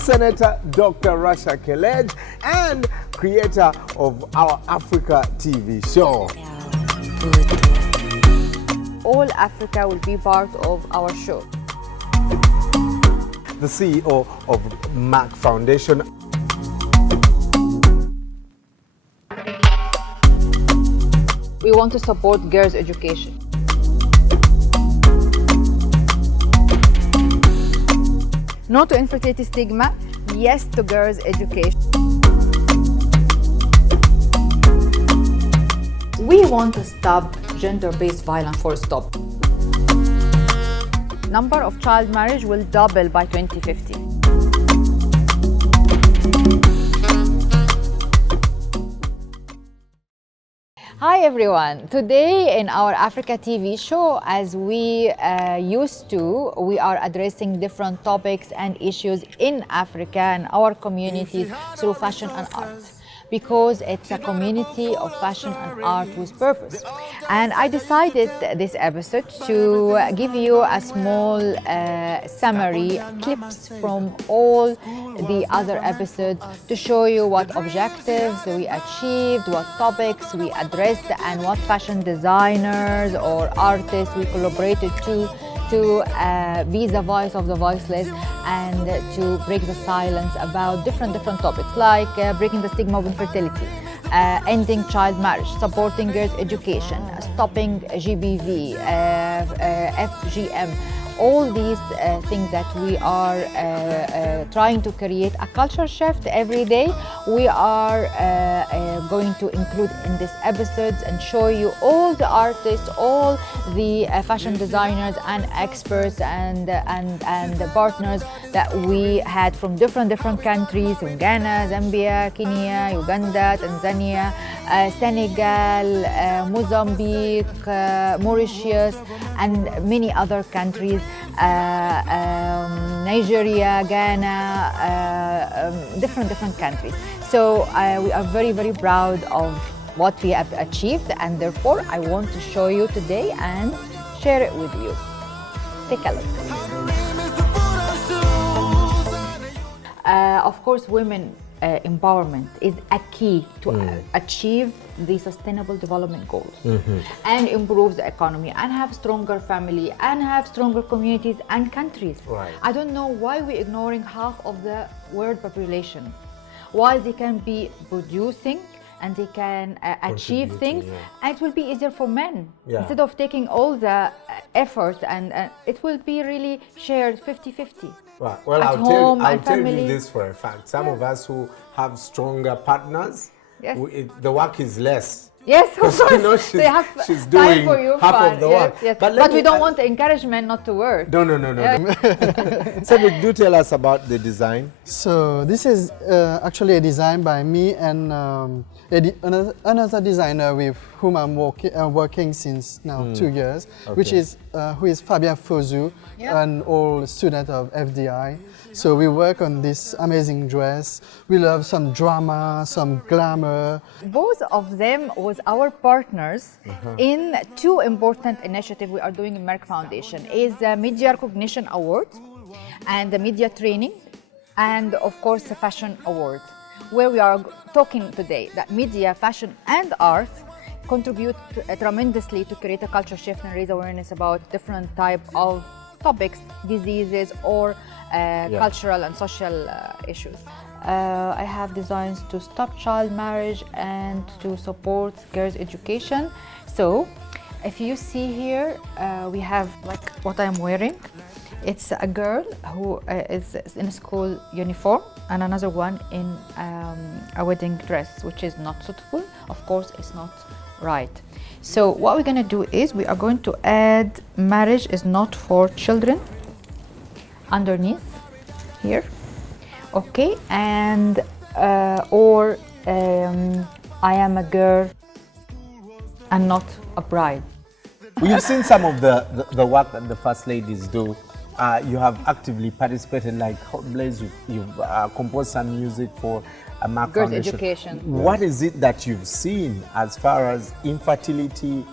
Senator Dr.Rasha Kelej, and creator of our Africa TV show. All Africa will be part of our show. The CEO of Merck Foundation. We want to support girls' education. No to infertility stigma, yes to girls' education. We want to stop gender-based violence, full stop. Number of child marriage will double by 2050. Hi everyone, today in our Africa TV show, as we used to, we are addressing different topics and issues in Africa and our communities through fashion and art, because it's a community of fashion and art with purpose. And I decided this episode to give you a small summary, clips from all the other episodes to show you what objectives we achieved, what topics we addressed, and what fashion designers or artists we collaborated to be the voice of the voiceless and to break the silence about different topics like breaking the stigma of infertility, ending child marriage, supporting girls' education, stopping GBV, FGM, all these things that we are trying to create a culture shift every day. We are going to include in these episodes and show you all the artists, all the fashion designers and experts and the partners that we had from different countries: Ghana, Zambia, Kenya, Uganda, Tanzania, Senegal, Mozambique, Mauritius, and many other countries, Nigeria, Ghana, different countries. So we are very proud of what we have achieved, and therefore I want to show you today and share it with you. Take a look. Of course, women empowerment is a key to achieve the sustainable development goals and improve the economy and have stronger family and have stronger communities and countries. Right. I don't know why we're ignoring half of the world population, while they can be producing and they can achieve things, and it will be easier for men. Instead of taking all the effort, and it will be really shared 50-50. Right. Well, I'll tell you this for a fact. Some of us who have stronger partners, the work is less. Yes, of course. You know, she's doing for you half of the work. Yes. But we don't want the encouragement not to work. No. So, do tell us about the design. So this is actually a design by me and another designer with whom I'm working since now 2 years, which is who is Fabien Fozu, an old student of FDI. So we work on this amazing dress. We love some drama, some glamour. Both of them was our partners in two important initiatives we are doing in Merck Foundation: is the Media Recognition Award and the Media Training, and of course the Fashion Award, where we are talking today that media, fashion and art contribute tremendously to create a culture shift and raise awareness about different type of topics, diseases, or cultural and social issues. I have designs to stop child marriage and to support girls' education. So if you see here, we have like what I'm wearing. It's a girl who is in a school uniform and another one in a wedding dress, which is not suitable. Of course, it's not right. So what we're going to do is we are going to add marriage is not for children underneath here. Okay, and I am a girl and not a bride. We've seen some of the work that the First Ladies do. You have actively participated, like Blaze, you've composed some music for Merck Girls' Foundation. education. What is it that you've seen as far as infertility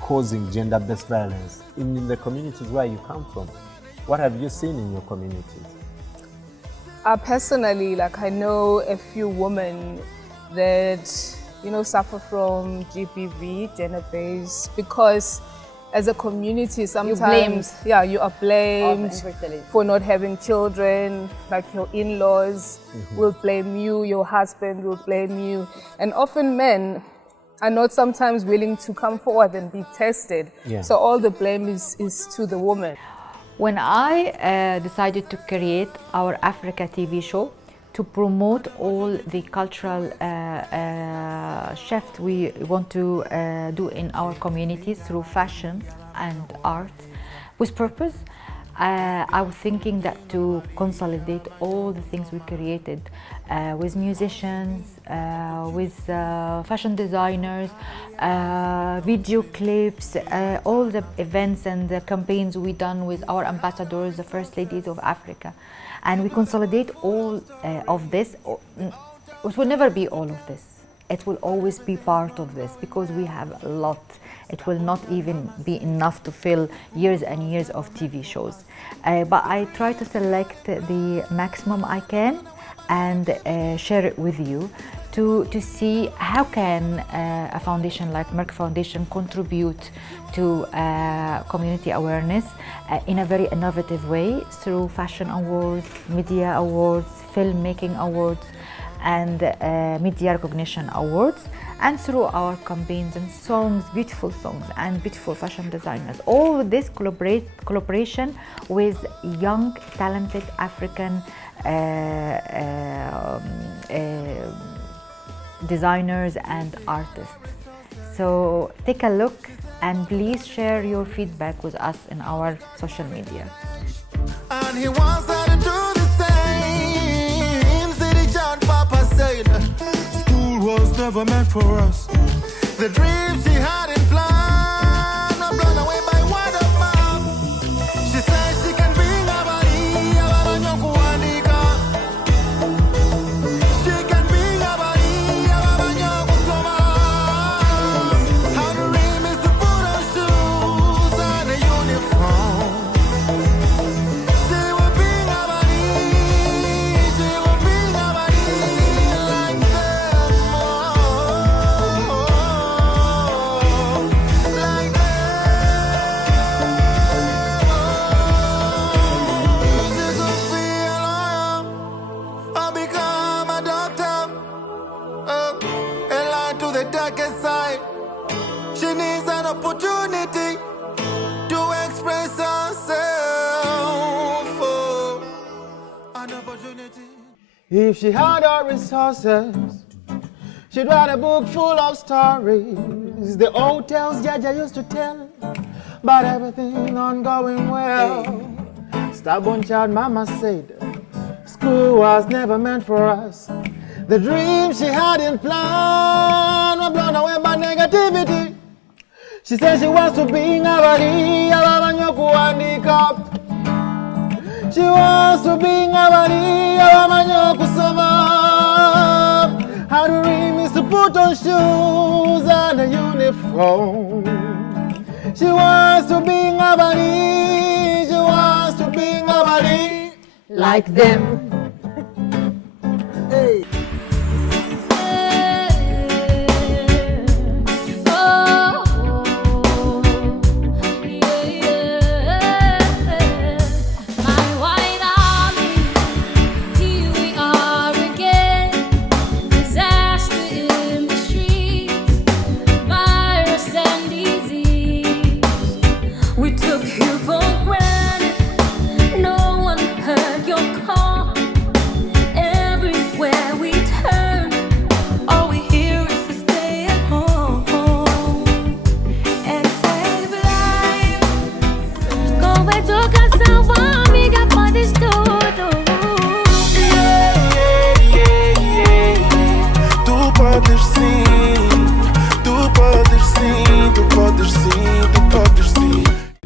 causing gender-based violence in the communities where you come from? What have you seen in your communities? Personally, like I know a few women that suffer from GBV, gender-based, because as a community sometimes you are blamed for not having children, like your in-laws will blame you, your husband will blame you, and often men are not sometimes willing to come forward and be tested. So all the blame is to the woman. When I decided to create our Africa TV show to promote all the cultural shift we want to do in our communities through fashion and art with purpose, I was thinking that to consolidate all the things we created with musicians, with fashion designers, video clips, all the events and the campaigns we done with our ambassadors, the First Ladies of Africa. And we consolidate all of this. It will never be all of this. It will always be part of this because we have a lot. It will not even be enough to fill years and years of TV shows. But I try to select the maximum I can and share it with you to see how can a foundation like Merck Foundation contribute to community awareness in a very innovative way through fashion awards, media awards, filmmaking awards, and media recognition awards, and through our campaigns and songs, beautiful songs and beautiful fashion designers. All of this collaboration with young, talented African designers and artists. So take a look and please share your feedback with us in our social media. And he wants her to do the same. City John Papa said, school was never meant for us. The dreams she had in plan are blown away by word of mouth. She says she can bring her body, she can bring her body, how the dream is to put on shoes and a uniform. She will bring her body, she will bring her body like them, like them. She could be a lawyer or become a doctor, a lie to the darkest side. She needs an opportunity to express herself. An opportunity. If she had all resources, she'd write a book full of stories. The old tales Jaja used to tell, but everything ongoing well. Stubborn child mama said, school was never meant for us. The dreams she had in plan were blown away by negativity. She said she wants to be ngabari, kuandika. She wants to be ngabari, kusoma. Her dream is to put on shoes and a uniform. She wants to be ngabari, she wants to be ngabari Like them. Hey.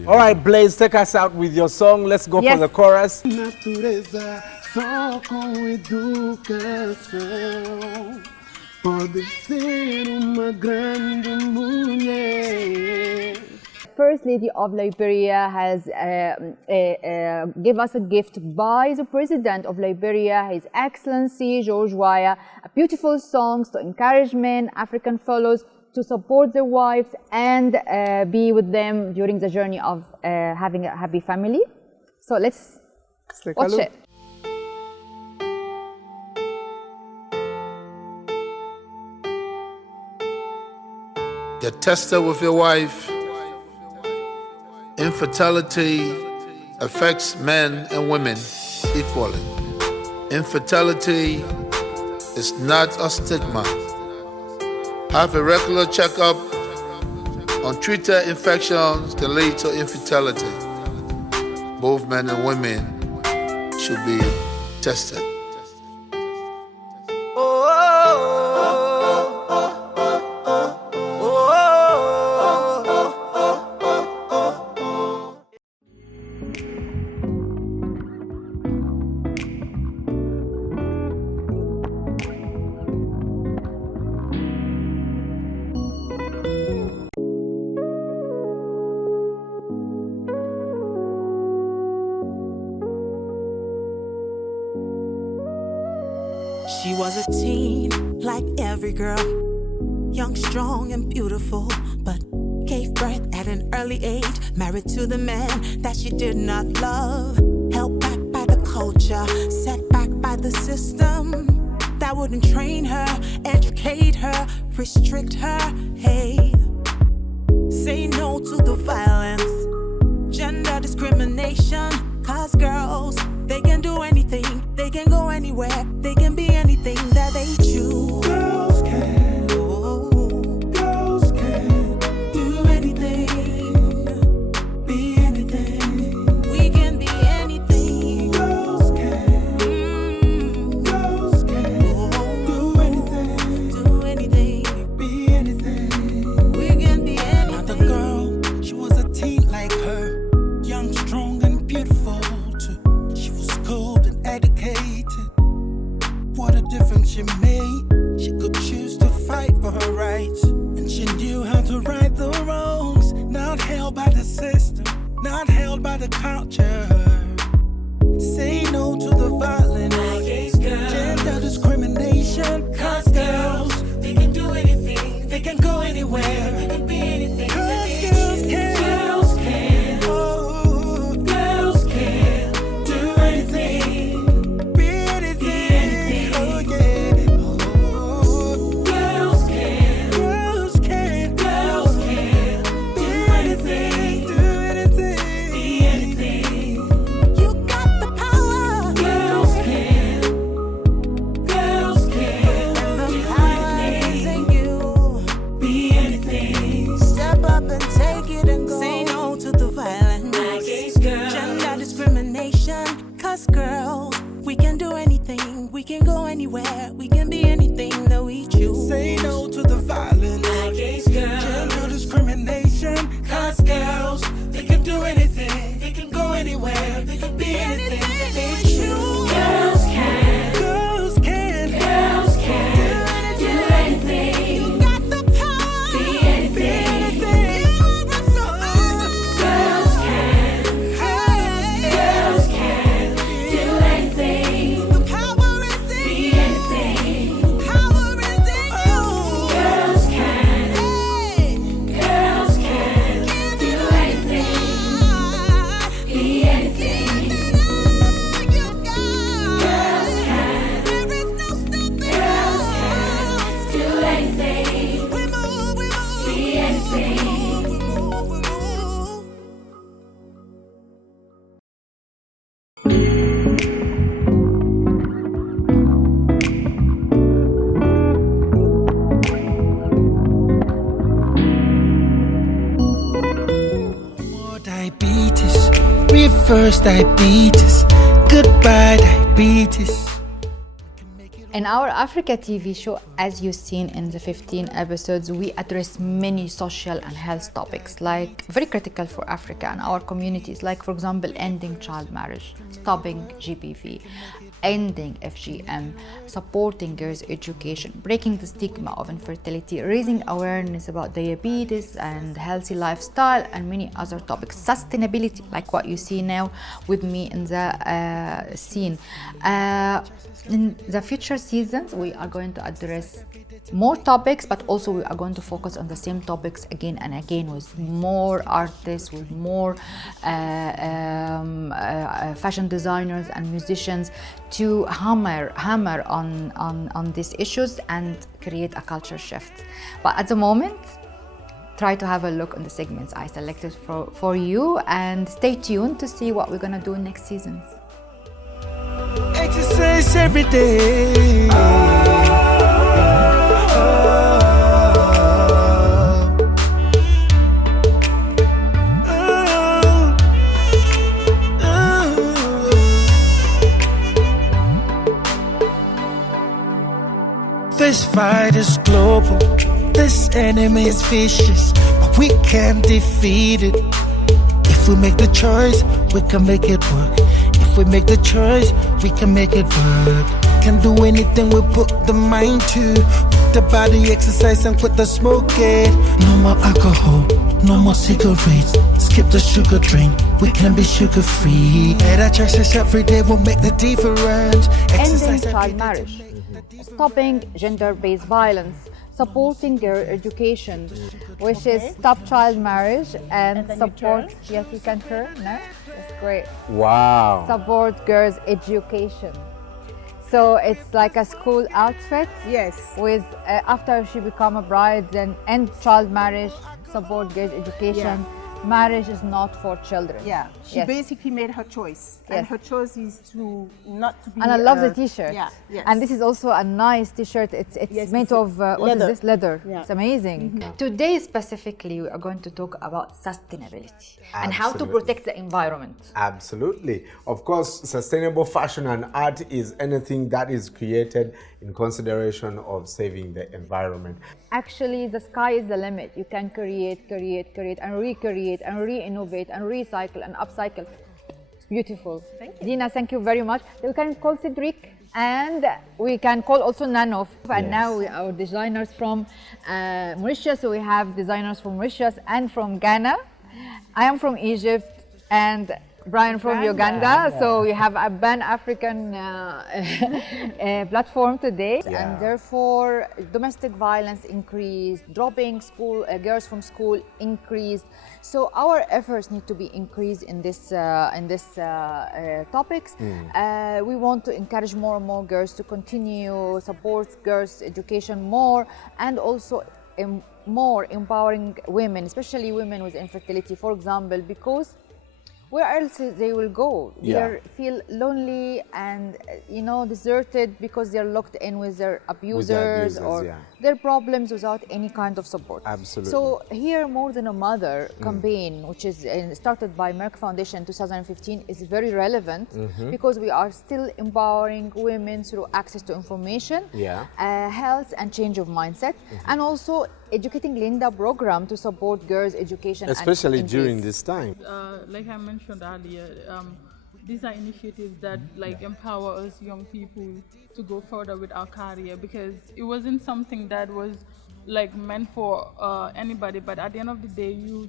All right, Blaze, take us out with your song. Let's go for the chorus. Natureza só com educação pode ser uma grande mulher. First Lady of Liberia has give us a gift by the President of Liberia, His Excellency George Weah, beautiful songs to encourage men, African fellows, to support their wives and be with them during the journey of having a happy family. So let's watch it. Get tested with your wife. Infertility affects men and women equally. Infertility is not a stigma. Have a regular checkup. Untreated infections can lead to infertility. Both men and women should be tested. She was a teen, like every girl, young, strong, and beautiful, but gave birth at an early age, married to the man that she did not love, held back by the culture, set back by the system that wouldn't train her, educate her, restrict her. Hey, say no to the violence, gender discrimination, 'cause girls, they can do anything, they can go anywhere, they can be anything that they choose. Girls can, girls can do anything, be anything. We can be anything. Girls can, girls can do anything, be anything. We can be anything. Not the girl, she was a teen like her, young, strong, and beautiful too. She was schooled and educated. What a difference she made. She could choose to fight for her rights, and she knew how to right the wrongs. Not held by the system, not held by the culture. Say no to the violence, gender discrimination, 'cause girls, they can do anything, they can go anywhere, they can be anything. 'Cause girls can, girls can, girls can do anything, be anything. Oh yeah, girls can, girls can, girls can do anything, be anything. You got the power. Girls can, girls can, and the power is in you. Be anything. Step up and take it and go. Say no to the violence, gender discrimination, 'cause girls, we can do anything, we can go anywhere, we can be anything that we choose. Say no to the violence, gender discrimination, 'cause girls, they can do anything, they can go anywhere, they can be anything that they choose. Girls can, girls can, girls can do anything. You got the power, be anything. Girls can, girls can do anything. The power is in you. Be anything. The power is in you. Girls can, girls can do anything. Be anything. You got. Girls can. There is no stopping. Girls can do anything. We move, we move. Be anything. We move, we move. More diabetes, reverse diabetes, goodbye diabetes. In our Africa TV show, as you've seen in the 15 episodes, we address many social and health topics, like very critical for Africa and our communities, like for example, ending child marriage, stopping GBV, ending FGM, supporting girls' education, breaking the stigma of infertility, raising awareness about diabetes and healthy lifestyle, and many other topics. Sustainability, like what you see now with me in the scene. In the future seasons, we are going to address more topics, but also we are going to focus on the same topics again and again with more artists, with more fashion designers and musicians to hammer on these issues and create a culture shift. But at the moment, try to have a look on the segments I selected for you, and stay tuned to see what we're gonna do in next seasons. Exercise every day. This fight is global, this enemy is vicious, but we can defeat it. If we make the choice, we can make it work. If we make the choice, we can make it work. Can do anything we put the mind to. Put the body exercise and quit the smoking. No more alcohol, no more cigarettes. Skip the sugar drink, we can be sugar free. Let our choices every day will make the difference. Ending child marriage, stopping gender-based violence, supporting girl education, which is stop child marriage and support. Yes, you can turn. No, that's great. Wow. Support girls' education. So it's like a school outfit. Yes. With after she become a bride, then end child marriage, support girls' education. Yeah. Marriage is not for children. Yeah, she basically made her choice, and her choice is to not to be. And I love the T-shirt. Yeah, yes. And this is also a nice T-shirt. It's made of what is this? Leather. Yeah. It's amazing. Today specifically, we are going to talk about sustainability and how to protect the environment. Absolutely. Of course, sustainable fashion and art is anything that is created in consideration of saving the environment. Actually, the sky is the limit. You can create, and recreate, and re-innovate, and recycle, and upcycle. It's beautiful. Thank you. Dina, thank you very much. We can call Cedric, and we can call also Nanof. And now we are designers from Mauritius. So we have designers from Mauritius and from Ghana. I am from Egypt, and Brian from Uganda, so we have a Pan-African platform today, and therefore domestic violence increased, dropping school girls from school increased. So our efforts need to be increased in this topics. We want to encourage more and more girls to continue support girls' education more, and also more empowering women, especially women with infertility, for example, because where else they will go? They feel lonely and deserted because they're locked in with their abusers or their problems without any kind of support. Absolutely. So here, More Than a Mother campaign, which is started by Merck Foundation in 2015, is very relevant because we are still empowering women through access to information, health and change of mindset, and also educating Linda program to support girls' education, especially during this time. Like I mentioned earlier, these are initiatives that empower us young people to go further with our career, because it wasn't something that was meant for anybody, but at the end of the day, you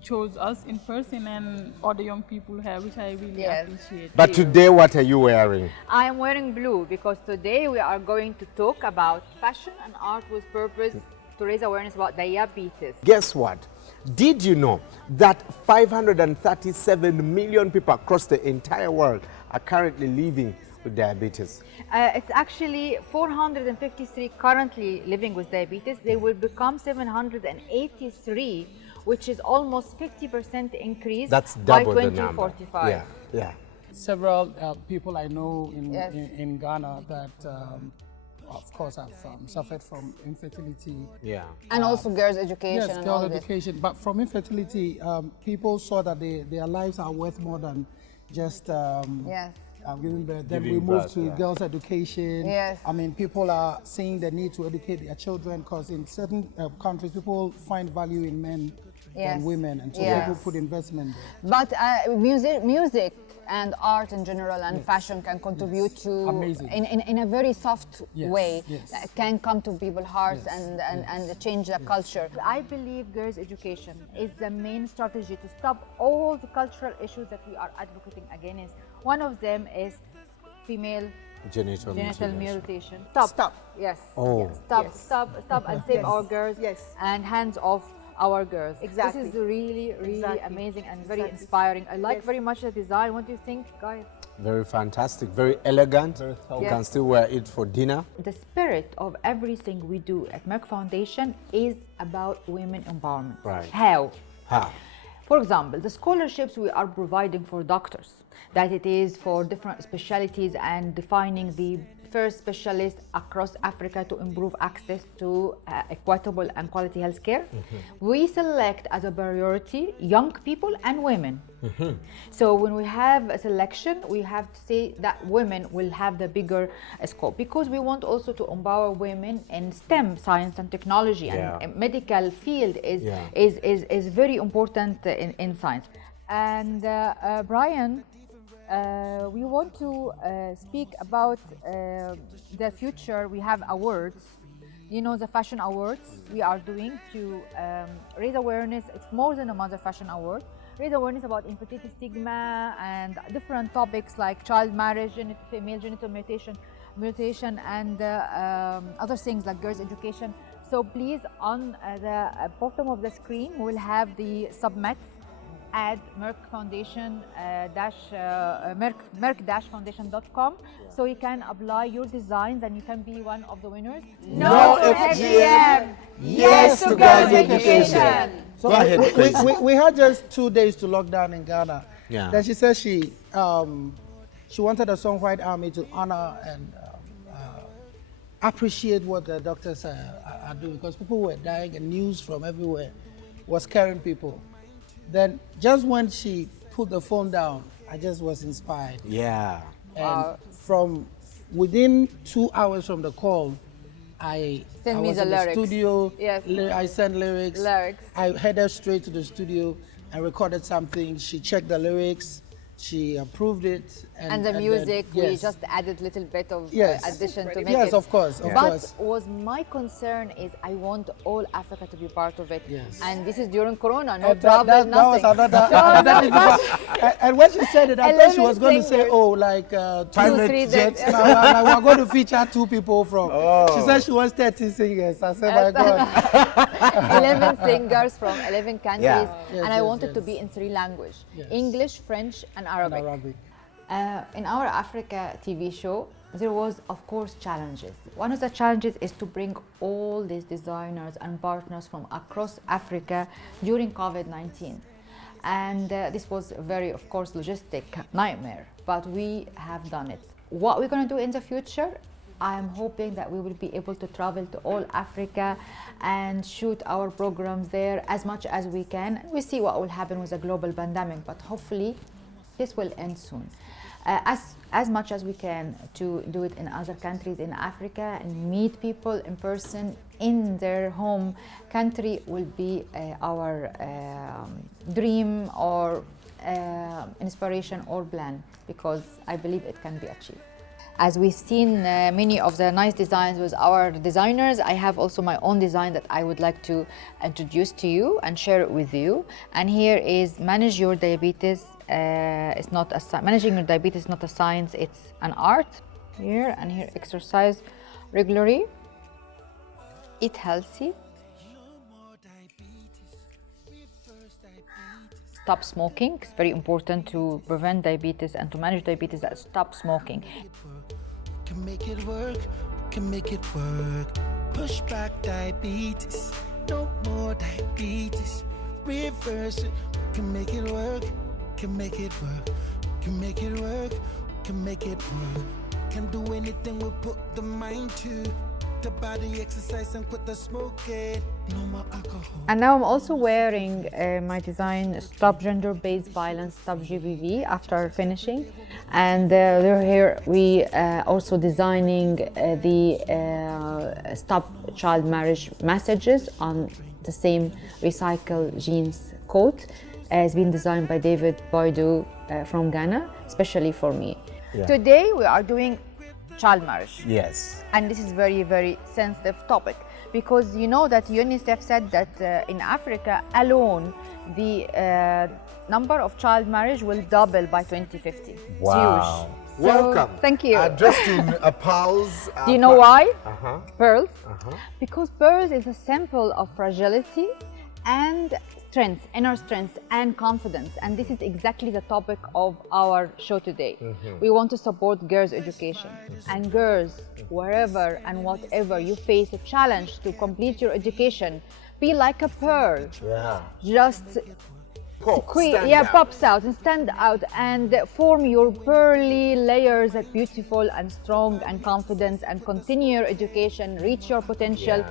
chose us in person and all the young people here, which I really appreciate. But today, what are you wearing? I am wearing blue because today we are going to talk about fashion and art with purpose to raise awareness about diabetes. Guess what? Did you know that 537 million people across the entire world are currently living with diabetes? It's actually 453 currently living with diabetes. They will become 783, which is almost 50% increase. That's double by the number. 2045. Yeah. Several people I know in Ghana that of course have suffered from infertility. And also girls' education. Yes, girls' education. But from infertility, people saw that their lives are worth more than just giving birth. Then Giving we moved birth, to yeah. girls' education. Yes. I mean, people are seeing the need to educate their children because in certain countries, people find value in men than women, and so people put investment there. But music and art in general and fashion can contribute to in a very soft way can come to people's hearts and change the culture. I believe girls' education is the main strategy to stop all the cultural issues that we are advocating against. One of them is female Genital mutilation. Stop. Yes. Oh. Yes. Stop and save our girls. Yes. And hands off our girls. Exactly. This is really amazing and very inspiring. I like very much the design. What do you think, guys? Very fantastic, very elegant. You can still wear it for dinner. The spirit of everything we do at Merck Foundation is about women empowerment. Right. How? How? For example, the scholarships we are providing for doctors, that it is for different specialties and defining the first specialist across Africa to improve access to equitable and quality healthcare. We select as a priority young people and women. So when we have a selection, we have to say that women will have the bigger scope, because we want also to empower women in STEM, science and technology, and medical field is very important in science. And Brian, we want to speak about the future. We have awards, you know, the fashion awards we are doing to raise awareness. It's more than a mother fashion award. Raise awareness about infertility stigma and different topics like child marriage, female genital mutilation, and other things like girls' education. So please, on the bottom of the screen, we'll have the submit at Merck Foundation Merck-Foundation.com, so you can apply your designs and you can be one of the winners. No FGM, yes to girls' education. So Go ahead, we had just 2 days to lock down in Ghana. Yeah. Then she said she wanted the Song White Army to honor and appreciate what the doctors are doing, because people were dying and news from everywhere was scaring people. Then just when she put the phone down, I just was inspired. Yeah. And from within 2 hours from the call, I was in the studio. Yes. I sent lyrics. I headed straight to the studio and recorded something. She checked the lyrics. She approved it. And the music, we just added a little bit of addition to make it. Yes, of course, of course. But was my concern is I want all Africa to be part of it. Yes. And this is during Corona, no travel, nothing. And when she said it, I thought she was going to say, private jets. We're going to feature 2 people from. She said she wants 30 singers. I said, my God. 11 singers from 11 countries. And I wanted to be in 3 languages, English, French, and Arabic. In our Africa TV show, there was, of course, challenges. One of the challenges is to bring all these designers and partners from across Africa during COVID-19. And this was a very, of course, logistic nightmare, but we have done it. What we're going to do in the future, I'm hoping that we will be able to travel to all Africa and shoot our programs there as much as we can. We see what will happen with the global pandemic, but hopefully this will end soon. As much as we can to do it in other countries in Africa and meet people in person in their home country will be our dream or inspiration or plan, because I believe it can be achieved. As we've seen many of the nice designs with our designers, I have also my own design that I would like to introduce to you and share it with you. And here is Manage Your Diabetes. It's not a managing your diabetes is not a science, it's an art. Here and here, exercise regularly, eat healthy, stop smoking. It's very important to prevent diabetes and to manage diabetes. That stop smoking. Can make it work, can make it work. Push back diabetes, no more diabetes. Reverse it, can make it work, can make it work, can make it work, can make it work. Can do anything we put the mind to. Get the body exercise and quit the smoking. No more alcohol. And now I'm also wearing my design Stop Gender-Based Violence, Stop GBV after finishing. And here we also designing the Stop Child Marriage messages on the same recycle jeans coat. It's been designed by David Boydu from Ghana, especially for me. Yeah. Today we are doing child marriage. Yes. And this is very, very sensitive topic because you know that UNICEF said that in Africa alone, the number of child marriage will double by 2050. Wow. It's huge. Welcome. Thank you. Dressed in pearls. Do you know why? Uh-huh. Pearls. Uh-huh. Because pearls is a symbol of fragility and strength, inner strength and confidence. And this is exactly the topic of our show today. We want to support girls' education. And girls, wherever and whatever you face a challenge to complete your education, be like a pearl. Yeah. Just Stand out. pops out and stand out and form your pearly layers that beautiful and strong and confident and continue your education, reach your potential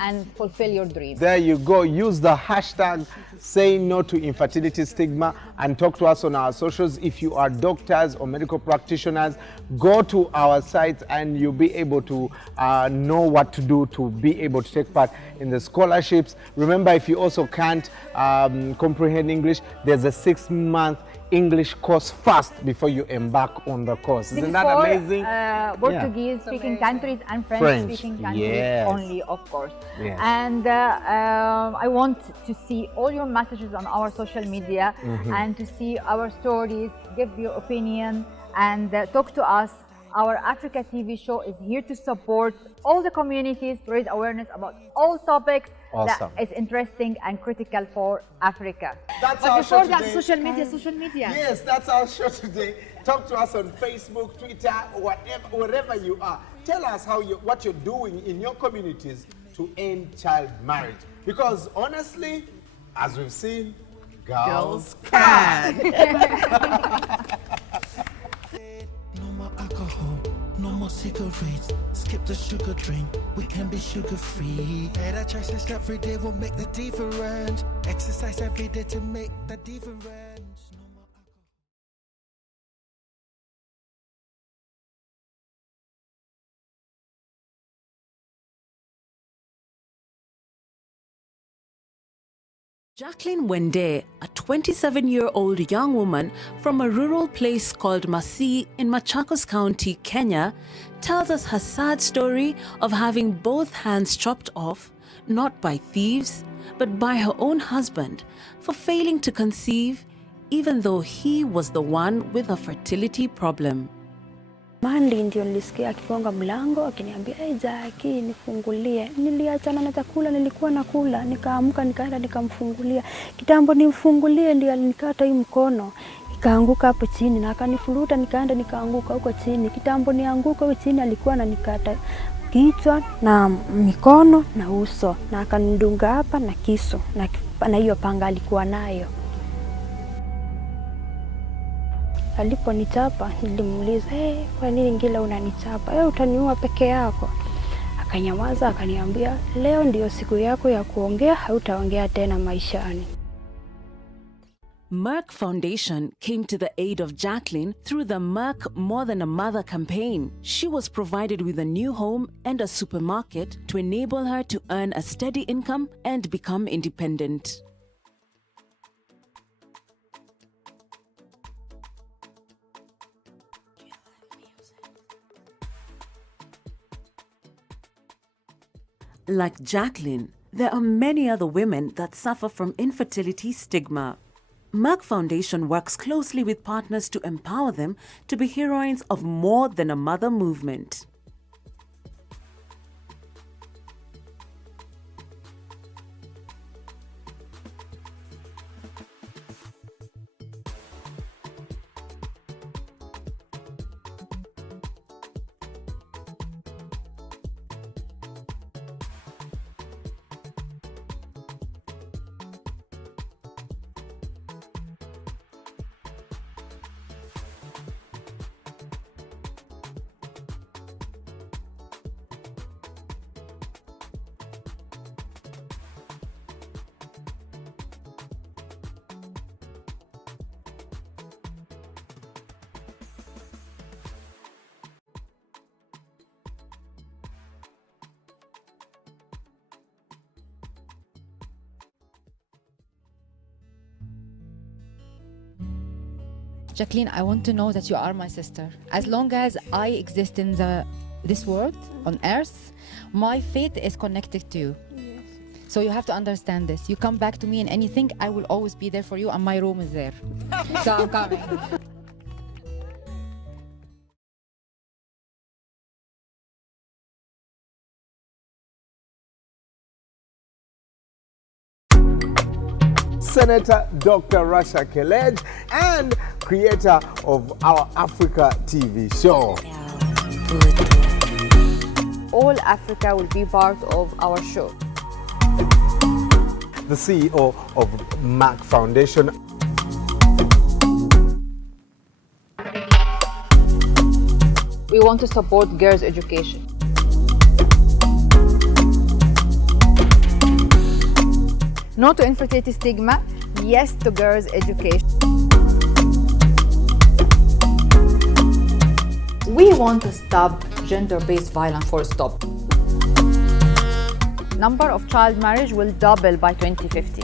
and fulfill your dreams. There you go. Use the hashtag Say No to Infertility Stigma and talk to us on our socials. If you are doctors or medical practitioners, go to our sites and you'll be able to know what to do to be able to take part in the scholarships. Remember, if you also can't comprehend English, there's a 6-month English course first before you embark on the course. Isn't that amazing? Portuguese speaking countries and French speaking countries only, of course. Yes. And I want to see all your messages on our social media and to see our stories, give your opinion and talk to us. Our Africa TV show is here to support all the communities, to raise awareness about all topics that is interesting and critical for Africa. That's but our before show that, today. social media. Yes, that's our show today. Talk to us on Facebook, Twitter, wherever you are. Tell us what you're doing in your communities to end child marriage. Because honestly, as we've seen, girls can. No more alcohol, no more cigarettes. Skip the sugar drink, we can be sugar free. Better choices every day will make the difference. Exercise every day to make the difference. No more alcohol. Jacqueline Wende, a 27-year-old young woman from a rural place called Masii in Machakos County, Kenya, tells us her sad story of having both hands chopped off, not by thieves, but by her own husband, for failing to conceive, even though he was the one with a fertility problem. Mandi ndio nilisikia akigonga mlango akiniambia Jackie nifungulie. Niliachana na chakula nilikuwa nakula, nikaamka nikaenda nikamfungulia. Kitambo nimfungulie ndio alinikata hii mkono. Nikaanguka hapo chini na akanifuruta nikaenda nikaanguka huko chini. Kitambo nianguka huko chini alikuwa ananikata kichwa na mikono na uso na akanidunga hapa na kisu na hiyo panga alikuwa nayo. Aliponichapa nilimuuliza, kwa nini ngila unanichapa? Utaniua peke yako. Akanyamaza akaniambia, leo ndio siku yako ya kuongea, hautaongea tena maishani. Merck Foundation came to the aid of Jacqueline through the Merck More Than a Mother campaign. She was provided with a new home and a supermarket to enable her to earn a steady income and become independent. Like Jacqueline, there are many other women that suffer from infertility stigma. Merck Foundation works closely with partners to empower them to be heroines of More Than a Mother movement. Jacqueline, I want to know that you are my sister. As long as I exist in this world, on earth, my faith is connected to you. Yes. So you have to understand this. You come back to me in anything, I will always be there for you, and my room is there. So I'm coming. Senator Dr.Rasha Kelej and creator of our Africa TV show. All Africa will be part of our show. The CEO of Merck Foundation. We want to support girls' education. No to infertility stigma, yes to girls' education. We want to stop gender-based violence, full stop. Number of child marriage will double by 2050.